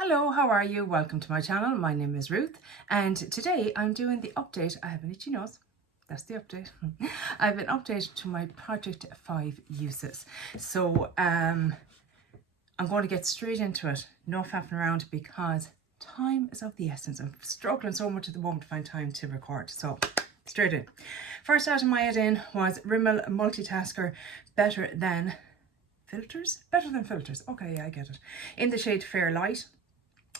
Hello, how are you? Welcome to my channel. My name is Ruth and today I'm doing the update. I have an itchy nose. That's the update. I have an update to my Project 5 uses. So I'm going to get straight into it. No faffing around because time is of the essence. I'm struggling so much at the moment to find time to record. So straight in. First item I had in was Rimmel Multitasker Better Than Filters? Better Than Filters. Okay, yeah, I get it. In the shade Fair Light.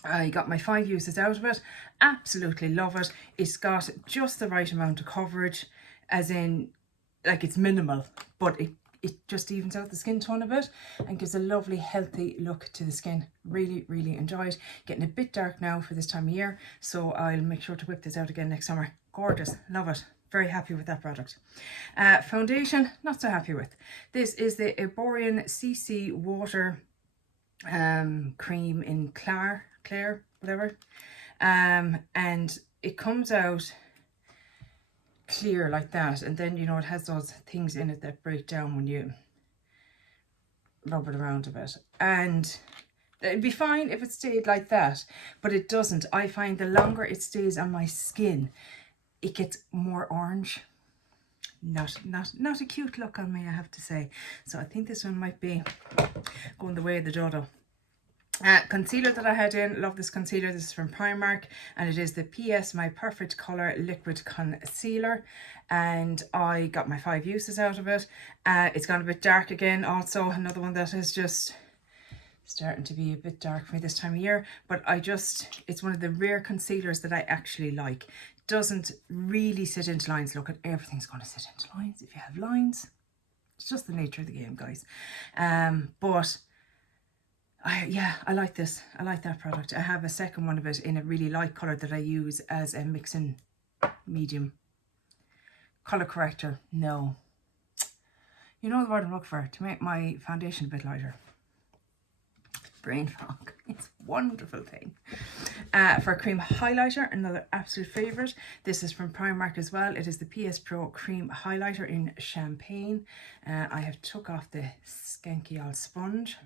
I got my 5 uses out of it. Absolutely love it. It's got just the right amount of coverage, as in, like, it's minimal, but it just evens out the skin tone a bit and gives a lovely healthy look to the skin. Really enjoy it. Getting a bit dark now for this time of year, so I'll make sure to whip this out again next summer. Gorgeous, love it. Very happy with that product. Foundation, not so happy with. This is the Erborian CC Water cream in Claire, whatever, and it comes out clear like that, and then, you know, it has those things in it that break down when you rub it around a bit, and it'd be fine if it stayed like that, but it doesn't. I find the longer it stays on my skin, it gets more orange. Not a cute look on me, I have to say. So I think this one might be going the way of the dodo. Concealer that I had in, love this concealer. This is from Primark and it is the PS My Perfect Colour Liquid Concealer, and I got my 5 uses out of it. It's gone a bit dark again, also another one that is just starting to be a bit dark for me this time of year, but it's one of the rare concealers that I actually like. Doesn't really sit into lines. Look, at everything's going to sit into lines if you have lines. It's just the nature of the game, guys. But I like this. I like that product. I have a second one of it in a really light colour that I use as a mixing medium. Colour corrector, no. You know the word I'm looking for, to make my foundation a bit lighter. Brain fog. It's a wonderful thing. For a cream highlighter, another absolute favourite. This is from Primark as well. It is the PS Pro Cream Highlighter in Champagne. I have took off the skanky old sponge,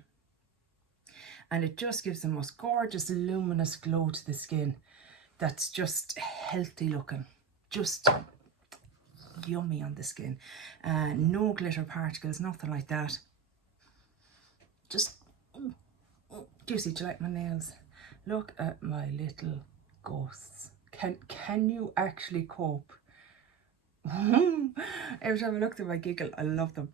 and it just gives the most gorgeous luminous glow to the skin that's just healthy looking, just yummy on the skin. No glitter particles, nothing like that. Just juicy. Do you like my nails? Look at my little ghosts. Can you actually cope? Every time I look at them I giggle. I love them.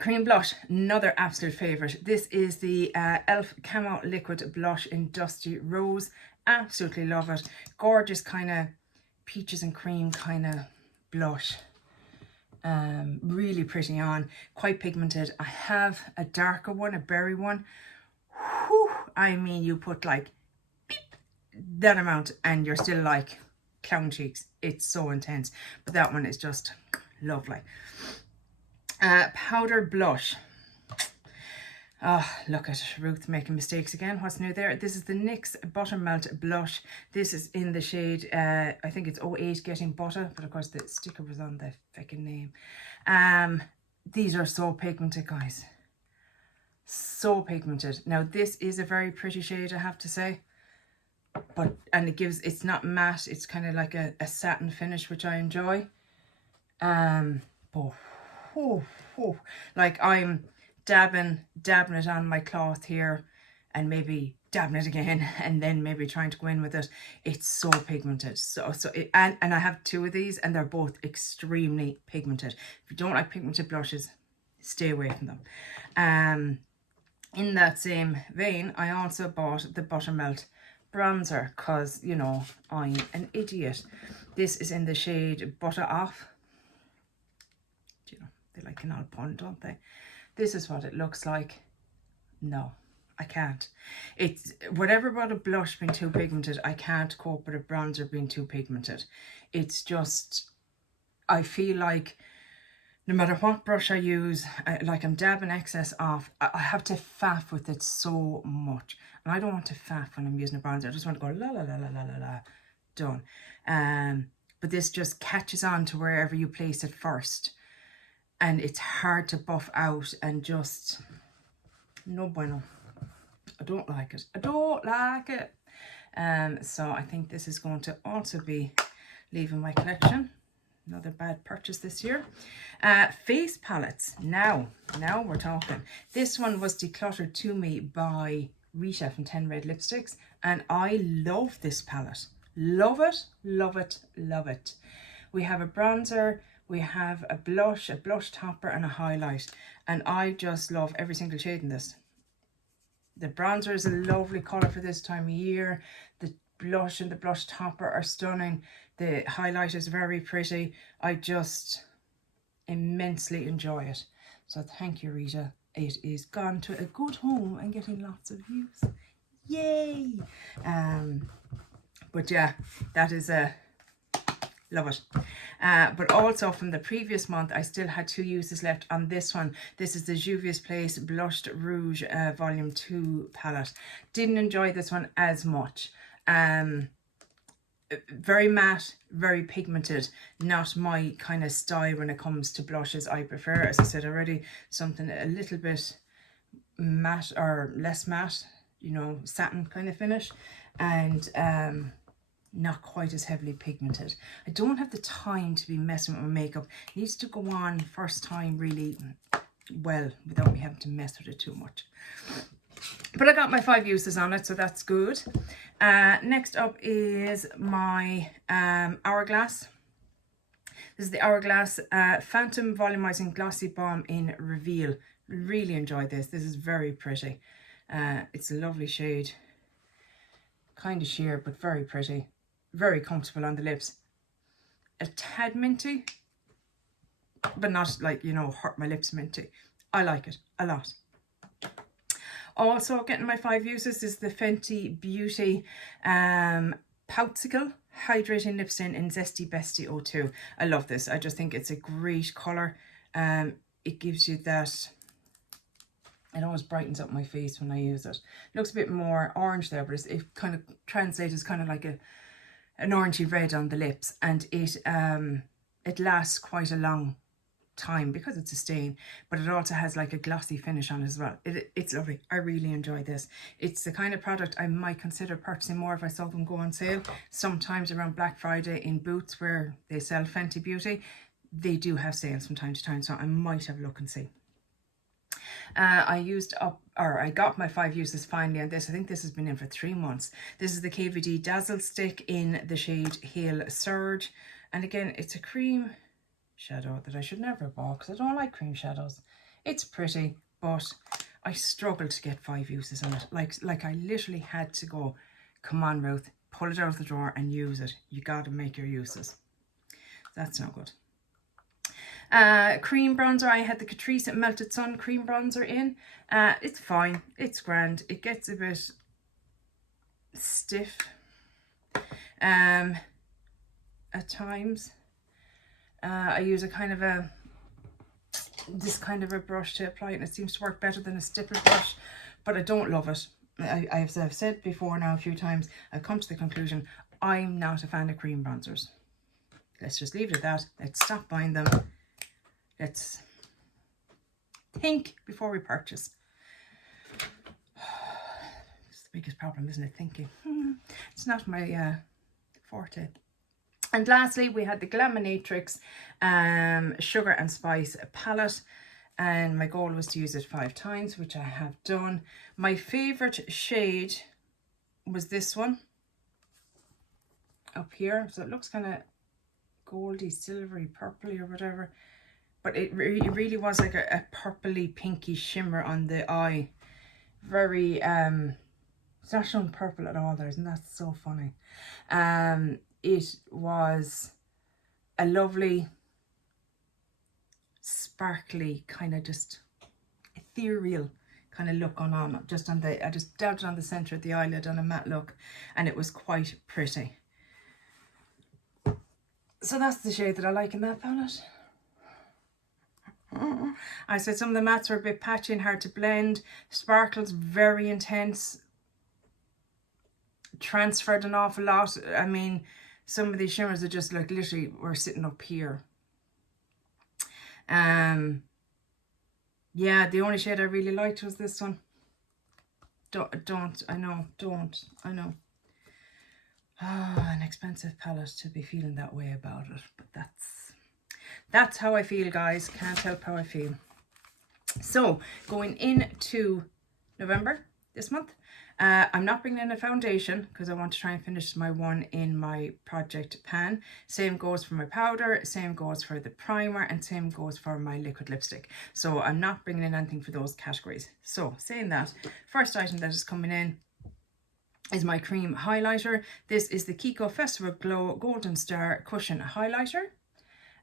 Cream blush, another absolute favourite. This is the e.l.f. Camo Liquid Blush in Dusty Rose. Absolutely love it. Gorgeous kind of peaches and cream kind of blush. Really pretty on. Quite pigmented. I have a darker one, a berry one. Whew, I mean, you put like beep, that amount and you're still like clown cheeks. It's so intense. But that one is just lovely. Powder blush. Oh, look at Ruth making mistakes again. What's new there? This is the NYX Buttermelt Blush. This is in the shade, I think it's 08 Getting Butter, but of course the sticker was on the fucking name. These are so pigmented, guys. So pigmented. Now this is a very pretty shade, I have to say. And it's not matte, it's kind of like a satin finish, which I enjoy. Like I'm dabbing it on my cloth here and maybe dabbing it again and then maybe trying to go in with it. It's so pigmented. And I have 2 of these and they're both extremely pigmented. If you don't like pigmented blushes, stay away from them. In that same vein, I also bought the Buttermelt bronzer because, you know, I'm an idiot. This is in the shade Butter Off. You know, they like an old pun, don't they? This is what it looks like. No, I can't. It's whatever about a blush being too pigmented, I can't cope with a bronzer being too pigmented. It's just, I feel like no matter what brush I use, like I'm dabbing excess off, I have to faff with it so much. And I don't want to faff when I'm using a bronzer. I just want to go la la la la la la la, done. But this just catches on to wherever you place it first. And it's hard to buff out and just, no bueno. I don't like it. I don't like it. So I think this is going to also be leaving my collection. Another bad purchase this year. Face palettes. Now we're talking. This one was decluttered to me by Rita from 10 Red Lipsticks, and I love this palette. Love it, love it, love it. We have a bronzer, we have a blush topper, and a highlight, and I just love every single shade in this. The bronzer is a lovely colour for this time of year. The blush and the blush topper are stunning. The highlight is very pretty. I just immensely enjoy it. So thank you, Rita. It is gone to a good home and getting lots of views. Yay! But yeah, that is a love it. But also from the previous month, I still had 2 uses left on this one. This is the Juvia's Place Blushed Rouge Volume 2 palette. Didn't enjoy this one as much. Very matte, very pigmented, not my kind of style when it comes to blushes. I prefer, as I said already, something a little bit matte or less matte, you know, satin kind of finish, and not quite as heavily pigmented. I don't have the time to be messing with my makeup. It needs to go on first time really well without me having to mess with it too much. But I got my 5 uses on it, so that's good. Next up is my Hourglass. This is the Hourglass Phantom Volumizing Glossy Balm in Reveal. Really enjoyed this. This is very pretty. It's a lovely shade. Kind of sheer, but very pretty. Very comfortable on the lips. A tad minty, but not like, you know, hurt my lips minty. I like it a lot. Also getting my 5 uses is the Fenty Beauty Poutsicle Hydrating Lip Stain in Zesty Bestie 02. I love this. I just think it's a great colour. It gives you that, it always brightens up my face when I use it. It looks a bit more orange there, but it kind of translates as kind of like an orangey red on the lips, and it lasts quite a long time because it's a stain, but it also has like a glossy finish on it as well. It's lovely. I really enjoy this. It's the kind of product I might consider purchasing more if I saw them go on sale. Sometimes around Black Friday in Boots where they sell Fenty Beauty, they do have sales from time to time, so I might have a look and see. I got my 5 uses finally on this. I think this has been in for 3 months. This is the KVD Dazzle Stick in the shade Hail Surge, and again it's a cream shadow that I should never have bought because I don't like cream shadows. It's pretty, but I struggled to get 5 uses on it. Like I literally had to go, come on Ruth, pull it out of the drawer and use it. You got to make your uses. That's no good. Cream bronzer, I had the Catrice Melted Sun cream bronzer in. It's fine, it's grand. It gets a bit stiff at times. I use this kind of a brush to apply it, and it seems to work better than a stipple brush, but I don't love it. I've said before now a few times, I've come to the conclusion I'm not a fan of cream bronzers. Let's just leave it at that. Let's stop buying them. Let's think before we purchase. It's the biggest problem, isn't it? Thinking. It's not my forte. And lastly, we had the Glaminatrix Sugar and Spice palette, and my goal was to use it 5 times, which I have done. My favourite shade was this one up here. So it looks kind of goldy, silvery, purpley or whatever. But it really was like a purpley, pinky shimmer on the eye. Very, it's not showing purple at all there, isn't that so funny? It was a lovely, sparkly, kind of just ethereal kind of look on. Just on the, I just dabbed it on the centre of the eyelid on a matte look, and it was quite pretty. So that's the shade that I like in that palette. I said some of the mattes were a bit patchy and hard to blend. Sparkles very intense. Transferred an awful lot. I mean, some of these shimmers are just like literally were sitting up here. Yeah, the only shade I really liked was this one. Don't, I know, don't, I know. Ah, an expensive palette to be feeling that way about it, but that's how I feel, guys. Can't help how I feel. So going into November this month, I'm not bringing in a foundation because I want to try and finish my one in my project pan. Same goes for my powder, same goes for the primer, and same goes for my liquid lipstick. So I'm not bringing in anything for those categories. So saying that, first item that is coming in is my cream highlighter. This is the Kiko Festival Glow Golden Star Cushion Highlighter.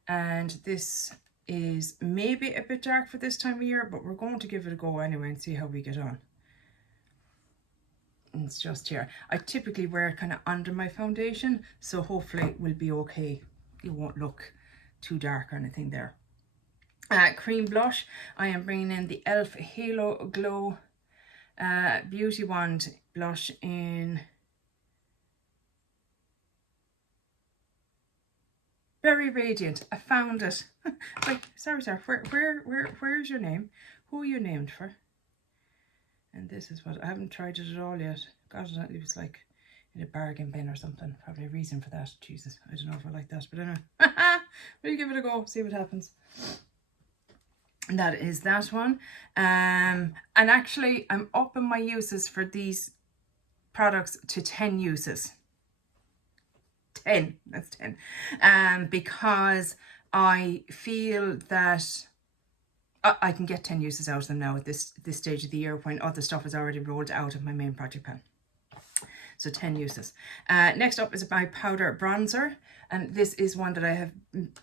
And this is maybe a bit dark for this time of year, but we're going to give it a go anyway and see how we get on. And it's just here. I typically wear it kind of under my foundation, so hopefully it will be okay. It won't look too dark or anything there. Cream blush. I am bringing in the e.l.f. Halo Glow Beauty Wand blush in Very Radiant. I found it. Wait, sorry. Where's your name? Who are you named for? And this is what I haven't tried it at all yet. God, it was like in a bargain bin or something. Probably a reason for that. Jesus, I don't know if I like that, but anyway, we'll give it a go. See what happens. And that is that one. And actually, I'm upping my uses for these products to 10 uses. 10. That's 10. Because I feel that I can get 10 uses out of them now at this stage of the year when other stuff is already rolled out of my main project pan. So 10 uses. Next up is my powder bronzer. And this is one that I have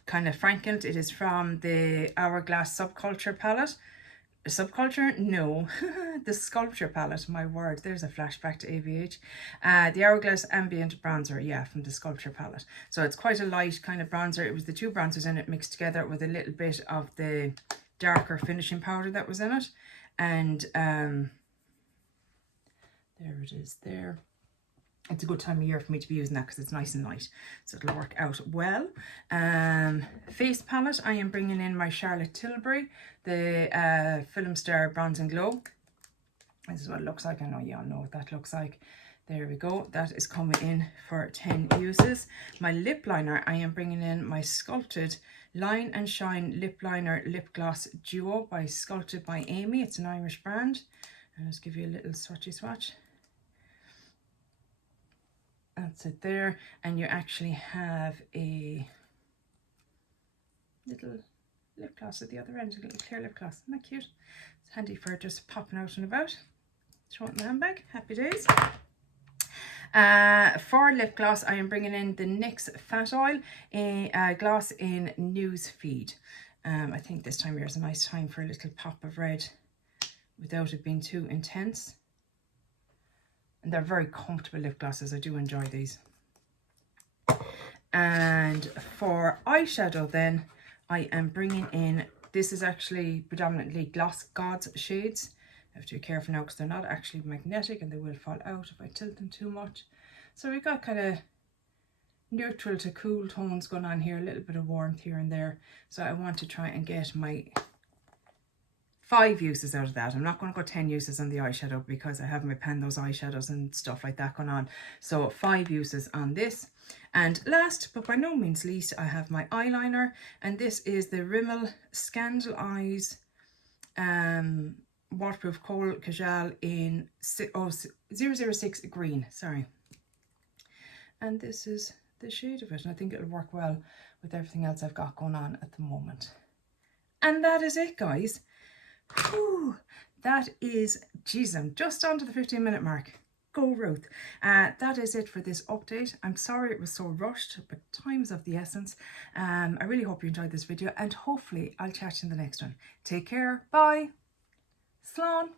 kind of frankened. It is from the Hourglass Subculture palette. Subculture? No. The Sculpture palette, my word. There's a flashback to AVH. The Hourglass Ambient Bronzer, yeah, from the Sculpture palette. So it's quite a light kind of bronzer. It was the two bronzers in it mixed together with a little bit of the darker finishing powder that was in it. And there it is there. It's a good time of year for me to be using that because it's nice and light, so it'll work out well. Face palette, I am bringing in my Charlotte Tilbury, the Film Star Bronze and Glow. This is what it looks like. I know you all know what that looks like. There we go. That is coming in for 10 uses. My lip liner, I am bringing in my Sculpted Line and Shine Lip Liner Lip Gloss Duo by Sculpted by Amy. It's an Irish brand. I'll just give you a little swatchy swatch. That's it there, and you actually have a little lip gloss at the other end, a little clear lip gloss. Isn't that cute? It's handy for just popping out and about. Throw it in the handbag. Happy days. For lip gloss, I am bringing in the NYX Fat Oil, a gloss in News Feed. I think this time of year is a nice time for a little pop of red without it being too intense. And they're very comfortable lip glosses. I do enjoy these. And for eyeshadow then, I am bringing in, this is actually predominantly Gloss Gods shades. I have to be careful now because they're not actually magnetic and they will fall out if I tilt them too much. So we've got kind of neutral to cool tones going on here, a little bit of warmth here and there. So I want to try and get my 5 uses out of that. I'm not going to go 10 uses on the eyeshadow because I haven't pen those eyeshadows and stuff like that going on. So 5 uses on this. And last but by no means least, I have my eyeliner, and this is the Rimmel Scandal Eyes Waterproof Kohl Kajal in 006 Green, sorry. And this is the shade of it, and I think it'll work well with everything else I've got going on at the moment. And that is it, guys. Whew, that is, geez, I'm just on to the 15-minute mark. Go Ruth. That is it for this update. I'm sorry it was so rushed, but time's of the essence. I really hope you enjoyed this video, and hopefully I'll chat to you in the next one. Take care. Bye. Slán.